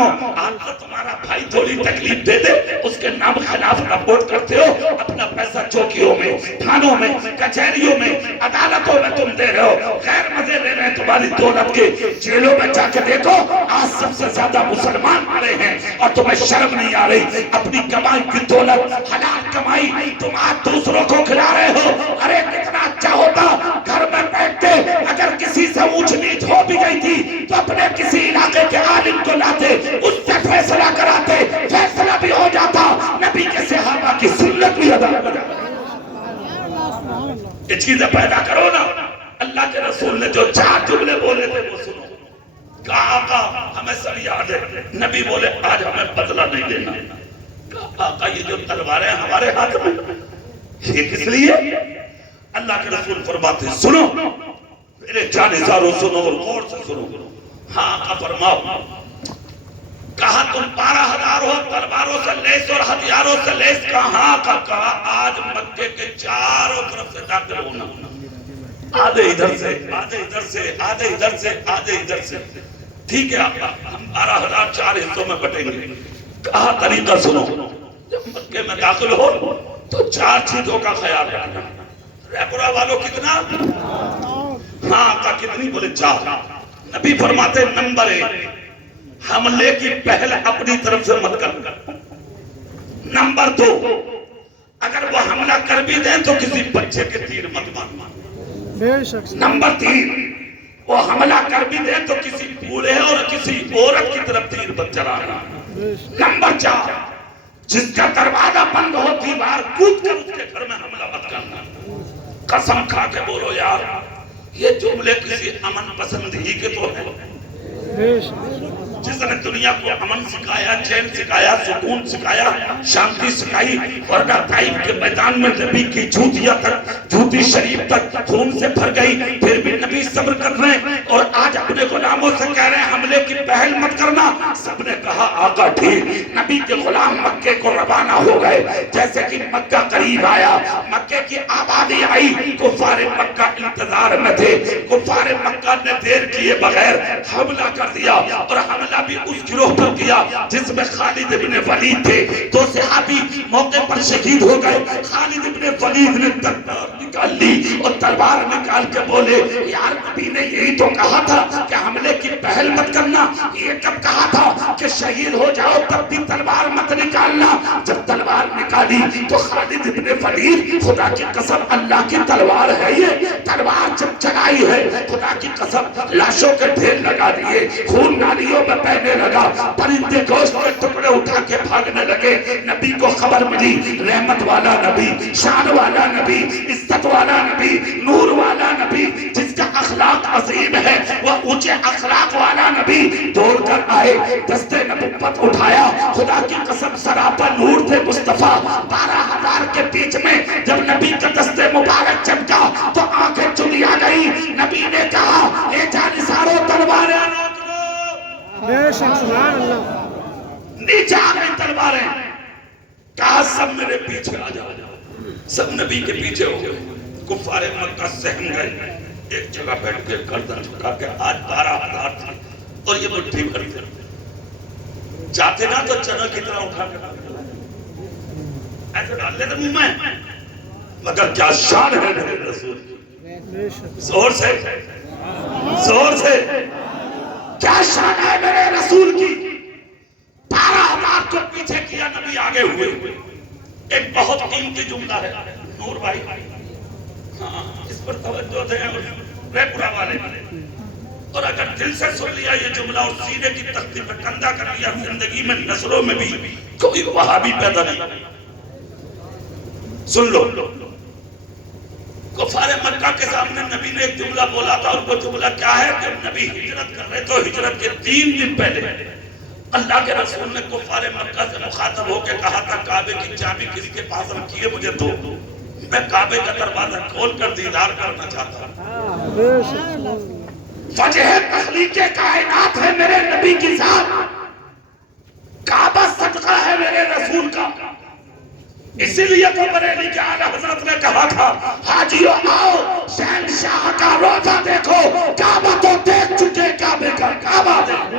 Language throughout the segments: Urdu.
ہو، آج تو تمہارا بھائی تھوڑی تکلیف دے دے اس کے نام خلاف رپورٹ کرتے ہو، اپنا پیسہ چوکیوں میں، تھانوں میں، کچہریوں میں، عدالتوں میں تم دے رہے ہو، غیر مزے لے رہے ہیں تمہاری دولت کے۔ جیلوں میں جا کے دیکھو آج سب سے زیادہ مسلمان مرے ہیں اور تمہیں شرم نہیں آ رہی، اپنی کمائی کی دولت، حلال کمائی تم آج دوسروں کو کھلا رہے ہو۔ ارے کتنا اچھا ہوتا گھر میں بیٹھتے، اگر کسی سے اونچ نیچ ہو بھی گئی تھی تو اپنے کسی علاقے کے عالم کو لاتے، اس سے فیصلہ کراتے، فیصلہ بھی ہو جاتا، نبی کے صحابہ کی سنت بھی ادا ہو جاتی۔ یہ چیزیں پیدا کرو نا۔ اللہ کے رسول نے جو 4 جملے بولے تھے وہ سنو۔ کہا آقا ہمیں سب یاد ہے، نبی بولے آج ہمیں بدلہ نہیں دینا۔ کہا آقا یہ جو تلواریں ہمارے ہاتھ میں یہ کس لیے؟ اللہ کے رسول فرماتے ہیں سنو میرے جانزاروں، سنو اور غور سے سنو۔ ہاں آقا فرماؤ۔ کہا تم 12,000 ہو تلواروں سے لیس اور ہتھیاروں سے لیس؟ کہا آقا، کہا آج مکے کے چاروں طرف سے داخل ہونا، آدھے ادھر سے، آدھے ادھر سے، آدھے ادھر سے، آدھے ادھر سے۔ ٹھیک ہے آقا ہم 12,000 4 حصوں میں بٹیں گے۔ کہا طریقہ سنو، جب مکے میں داخل ہو تو 4 چیزوں کا خیال رکھنا۔ ریپورا والوں کتنا؟ ہاں آقا کتنی؟ بولے 4۔ نبی فرماتے نمبر 1 حملے کی پہل اپنی طرف سے مت کرنا۔ نمبر 2 اگر وہ حملہ کر بھی دیں تو کسی بچے کے تیر مت مارنا۔ نمبر 3 وہ حملہ کر بھی دیں تو کسی بوڑھے اور کسی عورت کی طرف تیر مت چلانا۔ نمبر 4 جس کا دروازہ بند ہو دیوار کود کر اس کے گھر میں حملہ مت کرنا۔ قسم کھا کے بولو یار یہ جملے کسی امن پسند ہی کے تو ہیں، جس نے دنیا کو امن سکھایا، چین سکھایا، سکون سکھایا، شانتی سکھائی، ورنہ طائف کے میدان میں نبی کی جوتیاں تک، جوتی شریف تک خون سے بھر گئی، پھر بھی نبی صبر کر رہے ہیں اور آج اپنے غلاموں سے کہہ رہے ہیں حملے کی پہل مت کرنا۔ سب نے کہا آقا ٹھیک۔ نبی کے غلام مکے کو روانہ ہو گئے۔ جیسے کہ مکہ قریب آیا، مکے کی آبادی آئی، کفار مکہ انتظار میں تھے۔ کفار مکہ نے دیر کیے بغیر حملہ کر دیا اور حملہ بھی اس گروہ پر کیا جس میں خالد ابن ولید تھے۔ 2 صحابی موقع پر شہید ہو گئے۔ خالد ابن ولید نے تلوار نکال لی اور تلوار نکال کے بولے یار نبی نے یہی تو کہا تھا کہ حملے کی پہل مت کرنا، یہ کب کہا تھا کہ شہید ہو جاؤ تب بھی تلوار مت نکالنا؟ جب تلوار نکالی تو خالد ابن ولید خدا کی قسم اللہ کی تلوار ہے، یہ تلوار جب چلائی ہے خدا کی قسم لاشوں کے ڈھیر لگا دیے، خون نالیوں میں بہنے لگا، پرندے گوشت کے ٹکڑے اٹھا کے بھاگنے لگے۔ نبی کو خبر ملی رحمت والا نبی، شان والا نبی، عزت والا نبی، نور والا نبی، جس کا اخلاق عظیم ہے، وہ اونچے اخلاق والا نبی دوڑ کر آئے، دستے نبوت اٹھایا۔ خدا کی قسم سراپا نور تھے مصطفیٰ۔ 12,000 کے بیچ میں جب نبی کا دستے مبارک چمکا تو آنکھیں چلی آ گئی۔ نبی نے کہا اے جانثارو تلواریں روک دو، نیچے آ گئی تلواریں۔ کہا سب میرے پیچھے آ جاؤ۔ سب نبی کے پیچھے ہو گئے۔ کفار مکہ سہم گئے، ایک جگہ بیٹھ کے گردن جھکا کے آج 12,000 تھے اور یہ مٹھی بھر تھے۔ چاہتے نا تو چنا کتنا اٹھا کے ایسے ڈال لیتے منہ میں، مگر کیا شان ہے میرے رسول کی، زور سے زور سے کیا شان ہے میرے رسول کی۔ 12,000 کو پیچھے کیا، نبی آگے ہوئے۔ ایک بہت قیمتی جملہ ہے نور بھائی، ہاں اس پر توجہ دیں ریپورا والے، اور اگر دل سے سن لیا یہ جملہ اور سینے کی تختی پر کندھا کر لیا، زندگی میں نسلوں میں بھی کوئی وہابی پیدا نہیں۔ سن لو، کفار مکہ کے سامنے نبی نے ایک جملہ بولا تھا، اور وہ جملہ کیا ہے کہ نبی ہجرت کر رہے تو ہجرت کے 3 دن پہلے اللہ کے رسول نے کفار مکہ سے مخاطب ہو کے کہا تھا کعبے کی چابی کسی کے پاس رکھی ہے مجھے دو، میں کعبے کا دروازہ کھول کر دیدار کرنا چاہتا ہوں۔ وجہ تخلیق کائنات ہے میرے نبی کی ذات، کعبہ صدقہ ہے میرے رسول کا۔ اسی لیے تو بریلی کے اعلیٰ حضرت نے کہا تھا حاجیو آؤ شہنشاہ کا روزہ دیکھو، کعبہ تو دیکھ چکے، کعبے کا کعبہ دیکھو۔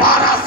12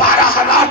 12,000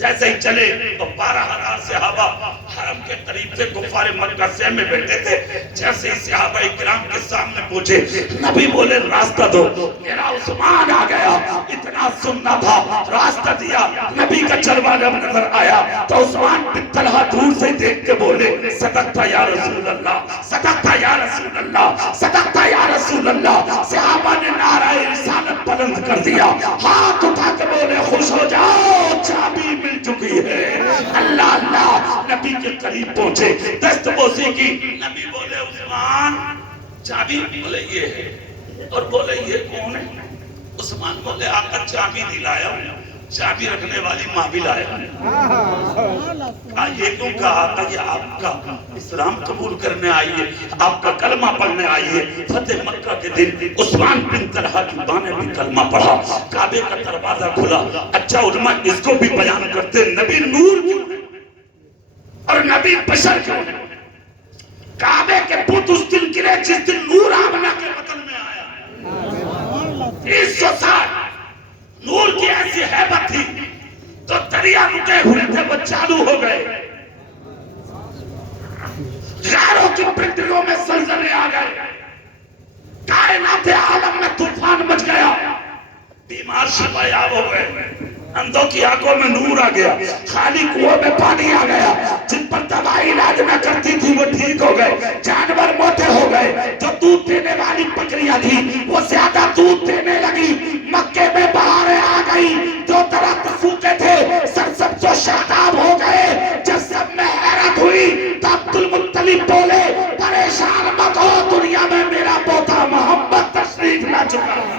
جیسے ہی چلے تو 12,000 صحابہ حرم کے قریب سے کفار مکہ سے میں بیٹھے تھے. جیسے ہی صحابہ اکرام کے سامنے پہنچے, نبی بولے راستہ دو. میرا عثمان آ گیا, اتنا سننا تھا, راستہ دیا. نبی کا چلوا جب نظر آیا تو عثمان بن طلحہ دور سے دیکھ کے بولے صدقتا یا رسول اللہ, صدقتا یا رسول اللہ, صدقتا یا رسول اللہ. صحابہ نے نعرہ رسالت بلند کر دیا, ہاتھ اٹھا کے بولے خوش ہو جاؤ, چابی مل چکی ہے. اللہ اللہ, نبی کے قریب پہنچے, دست بوسی کی. نبی بولے عثمان چابی, بولے یہ ہے, اور بولے یہ کون ہے؟ عثمان بولے آقا چابی نہیں لایا ہوں, چابی رکھنے والی ماں بھی لایا. یہ کیوں کہا آقا یہ آپ کا اسلام قبول کرنے آئی ہے, آپ کا کلمہ پڑھنے آئی ہے. فتح مکہ کے دن عثمان بن طلحہ کی ماں نے بھی کلمہ پڑھا, کعبے کا دروازہ کھلا. اچھا علماء اس کو بھی بیان کرتے نبی نور کیوں ہے اور نبی بشر کیوں ہے؟ کعبے کے بت اس دن گرے جس دن نور آمنہ کے وطن میں آیا. 360 نور کی ایسی حیبت تھی تو دریا رکے ہوئے تھے وہ چالو ہو گئے, غاروں کی پنڈلیوں میں زلزلے آ گئے, کائنات عالم میں طوفان مچ گیا, بیمار شفا یاب ہو گئے, اندھوں کی آنکھوں میں نور آ گیا, خالی کنووں میں پانی آ گیا, جن پر دوائی علاج نہ کرتی تھی وہ ٹھیک ہو گئے, جانور موٹے ہو گئے, جو دودھ دینے والی بکریاں تھی وہ زیادہ دودھ دینے لگی, مکے میں بہاریں آ گئی, جو درخت سوکھے تھے سرسبز و شاداب ہو گئے. جب سب میں حیرت ہوئی تو عبد المطلب بولے پریشان مت ہو, دنیا میں میرا پوتا محمد تشریف لا چکا ہے.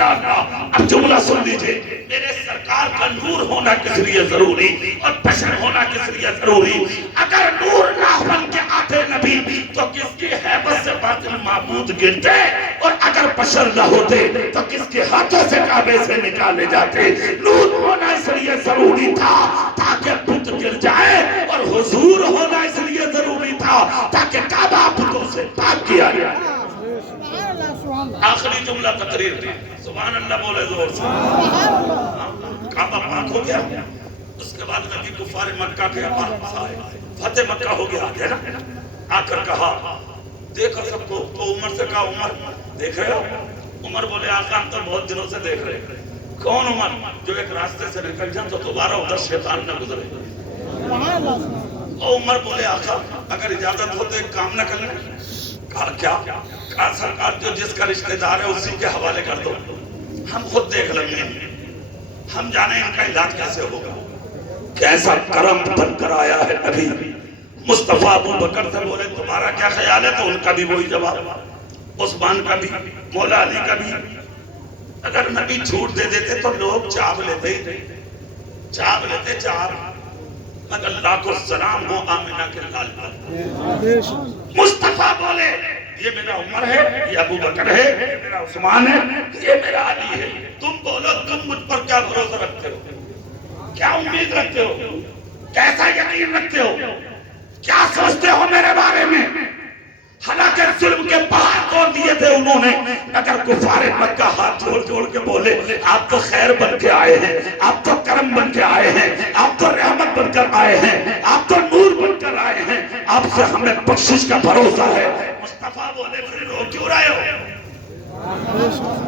اب جملہ سن لیجئے, میرے سرکار کا نور ہونا کس لیے ضروری اور بشر ہونا کس لیے ضروری؟ اگر نور نہ بن کے آتے نبی تو کس کی حیبت سے باطل معبود گرتے, اور اگر بشر نہ ہوتے تو کس کے ہاتھوں سے کعبے سے نکالے جاتے. نور ہونا اس لیے ضروری تھا تاکہ بت گر جائے, اور حضور ہونا اس لیے ضروری تھا تاکہ کعبہ بتوں سے پاک کیا جائے. آخری جملہ تقریر, سبحان اللہ بولے زور سے. کعبہ پاک ہو گیا, اس کے بعد نبی کفار مکہ کے پاس آئے, فتح مکہ ہو گیا ہے نا. آ کر کہا دیکھو سب کو, تو عمر سے کہا عمر دیکھ رہے ہو؟ عمر بولے آقا ہم تو بہت دنوں سے دیکھ رہے ہیں. کون عمر؟ جو ایک راستے سے نکل جائے تو دوبارہ ادھر شیطان نہ گزرے. اور عمر بولے آقا اگر اجازت ہو تو ایک کام نہ کر لیں. کہا کیا؟ کہا سرکار جو جس کا رشتہ دار ہے اسی کے حوالے کر دو, ہم خود دیکھ لیں گے, ہم جانیں ان کا علاج کیسے ہوگا. کیسا کرم بن کر آیا ہے نبی. مصطفیٰ ابو بکر سے بولے تمہارا کیا خیال ہے, تو ان کا بھی وہی جواب, عثمان کا بھی, مولا علی کا بھی. اگر نبی چھوٹ دے دیتے تو لوگ چاپ لیتے ہی چاپ لیتے چاپ, مگر اللہ کو سلام ہو آمنہ کے لال پر. مصطفیٰ بولے یہ میرا عمر ہے, یہ ابو بکر ہے, یہ میرا عثمان ہے, یہ میرا علی ہے. تم بولو تم مجھ پر کیا بھروسہ رکھتے ہو, کیا امید رکھتے ہو, کیسا یقین رکھتے ہو, کیا سوچتے ہو میرے بارے میں. حالانکہ ظلم کے پہاڑ توڑ دیے تھے انہوں نے, اگر کفار مکہ ہاتھ جوڑ جوڑ کے بولے آپ تو خیر بن کے آئے ہیں, آپ تو کرم بن کے آئے ہیں, آپ تو رحمت بن کر آئے ہیں, آپ تو نور بن کر آئے ہیں, آپ سے ہمیں بخشش کا بھروسہ ہے. مصطفیٰ بولے پھر رو کیوں رہے ہو؟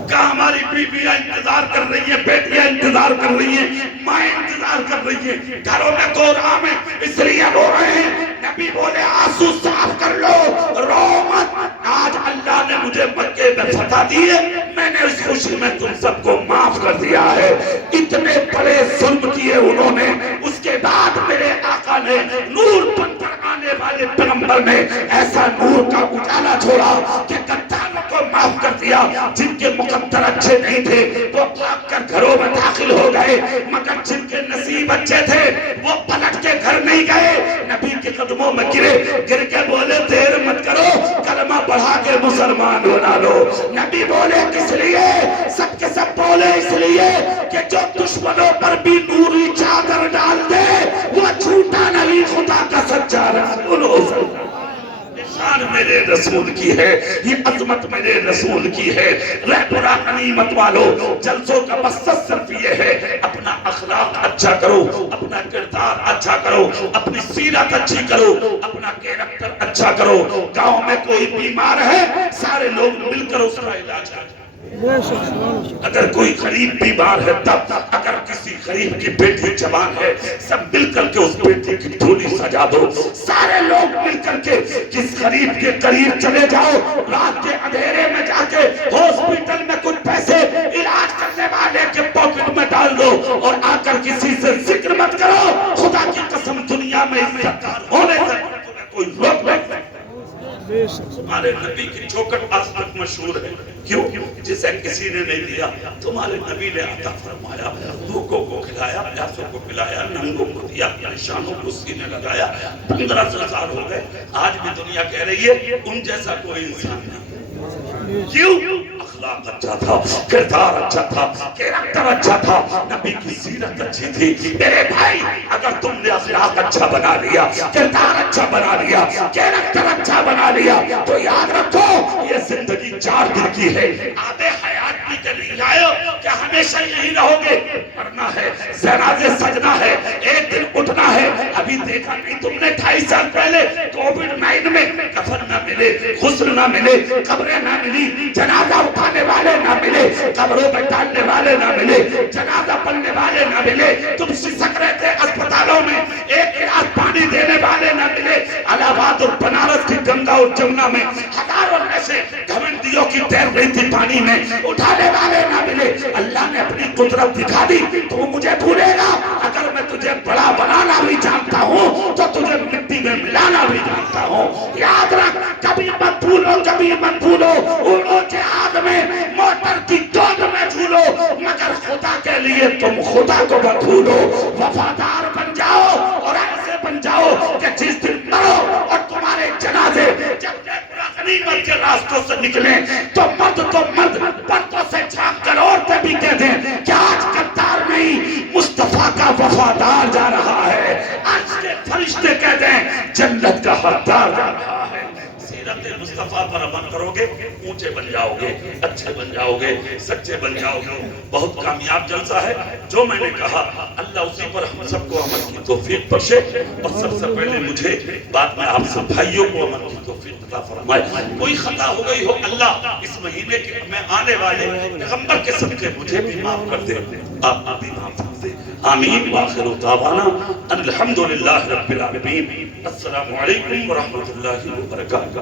کہ ہماری بیویاں انتظار کر رہی ہیں, بیٹیاں انتظار کر رہی ہیں, مائیں انتظار کر رہی ہیں, گھروں میں کوہرام ہے اس لیے رو رہے ہیں. نبی بولے آنسو صاف کر لو, رو مت. آج اللہ نے مجھے مکے میں فتح دی ہے, میں نے اس خوشی میں تم سب کو معاف کر دیا ہے. اتنے بڑے ظلم کیے انہوں نے, اس کے بعد میرے آقا نے نور بن کر آنے والے پیغمبر نے ایسا نور کا اجالا چھوڑا کہ غداروں کو معاف کر دیا. جن کے مقدر اچھے نہیں تھے وہ بھاگ کر گھروں میں داخل ہو گئے, مگر جن کے نصیب اچھے تھے وہ پلٹ کے گھر نہیں گئے, نبی کے قدموں میں گرے, گر کے بولے دیر مت کرو, کلمہ پڑھا کے مسلمان بنا لو. نبی بولے کس لیے؟ سب کے سب بولے اس لیے کہ جو دشمنوں پر بھی نوری چادر ڈال دے وہ جھوٹا نبی خدا کا سچا رسول ہو سکتا. شان میرے رسول کی ہے، یہ عظمت میرے رسول کی ہے۔ رہبرا غنیمت والو، جلسوں کا مقصد صرف یہ ہے اپنا اخلاق اچھا کرو، اپنا کردار اچھا کرو، اپنی سیرت اچھی کرو، اپنا کیریکٹر اچھا کرو۔ گاؤں میں کوئی بیمار ہے، سارے لوگ مل کر اس کا علاج کریں۔ اگر کوئی غریب بیمار ہے تب، اگر کسی غریب کی بیٹی جوان ہے، سب مل کر کے اس بیٹی کی ڈھولی سجا دو۔ سارے لوگ مل کر کے کس غریب کے قریب چلے جاؤ، رات کے اندھیرے میں جا کے ہاسپٹل میں کچھ پیسے علاج کرنے والے کے پاکٹ میں ڈال دو، اور آ کر کسی سے ذکر مت کرو۔ خدا کی قسم دنیا میں عزتدار ہونے سے تمہیں کوئی روک نہیں۔ تمہارے نبی کی چوکٹ آج تک مشہور ہے، کیوں؟ جسے کسی نے نہیں دیا تمہارے نبی نے عطا فرمایا۔ بھوکوں کو کھلایا، پیاسوں کو پلایا، ننگوں کو دیا، پریشانوں کو سینے لگایا۔ 1500 سال ہو گئے، آج بھی دنیا کہہ رہی ہے ان جیسا کوئی انسان نہیں۔ کیوں؟ اخلاق اچھا تھا، کردار اچھا تھا، کیریکٹر اچھا تھا، نبی کی سیرت اچھی تھی۔ میرے بھائی، اگر تم نے اخلاق اچھا بنا لیا، کردار اچھا بنا لیا، کیریکٹر اچھا بنا لیا، تو یاد رکھو یہ زندگی 4 دن کی ہے۔ آدھے حیات بھی چلی جائے کیا ہمیشہ یہی رہو گے؟ مرنا ہے، جنازے سجنا ہے، ایک دن اٹھنا ہے۔ ابھی دیکھا نہیں تم نے 2.5 سال پہلے کووڈ-9 میں کفن نہ ملے، غسل نہ ملے، قبریں نہ ملی، جنازہ اٹھانے والے نہ ملے، قبروں پہ ڈالنے والے نہ ملے، جنازہ پڑھنے والے نہ ملے۔ تم سسک رہے تھے اسپتالوں میں، ایک گلاس پانی دینے والے نہ ملے۔ الہ آباد اور بنارس کی گنگا اور جمنا میں ہزاروں ایسے گھمنڈیوں کی تیر رہی تھی پانی میں، اٹھانے والے نہ ملے۔ اللہ نے اپنی قدرت دکھا دی تو وہ مجھے بھولے گا؟ اگر میں تجھے بڑا بنانا بھی جانتا ہوں تو تجھے مٹی میں ملانا بھی جانتا ہوں۔ یاد رکھ، کبھی مت بھولو، کبھی مت بھولو، اڑو جہاد میں، موٹر کی دود میں جھولو، مگر خدا کے لیے تم خدا کو مت بھولو۔ وفادار بن جاؤ اور ایسے بن جاؤ کہ جس دن مرو اور تمہارے جنازے جب غنیمت کے راستوں سے نکلیں تو مرد پردوں سے جھانک کر عورتیں بھی کہہ دیں کہ آج غدار نہیں، مصطفیٰ کا وفادار جا رہا ہے۔ آج کے فرشتے کہہ دیں جنت کا حقدار جا رہا ہے۔ سیرت مصطفیٰ پر عمل کرو گے، اونچے بن جاؤ گے، اچھے بن جاؤ گے، سچے بن جاؤ گے۔ بہت کامیاب جلسہ ہے جو میں نے کہا، اللہ اسی پر ہم سب کو عمل کی توفیق بخشے، اور سب سے پہلے مجھے، بعد میں آپ سب بھائیوں کو عمل کی توفیق عطا فرمائے۔ کوئی خطا ہو گئی ہو اللہ اس مہینے کے میں آنے والے پیغمبر کے صدقے مجھے بھی معاف کر دے، آپ بھی معاف کر دے۔ آمین وآخر دعوانا الحمدللہ رب العالمین۔ السلام علیکم ورحمۃ اللہ وبرکاتہ۔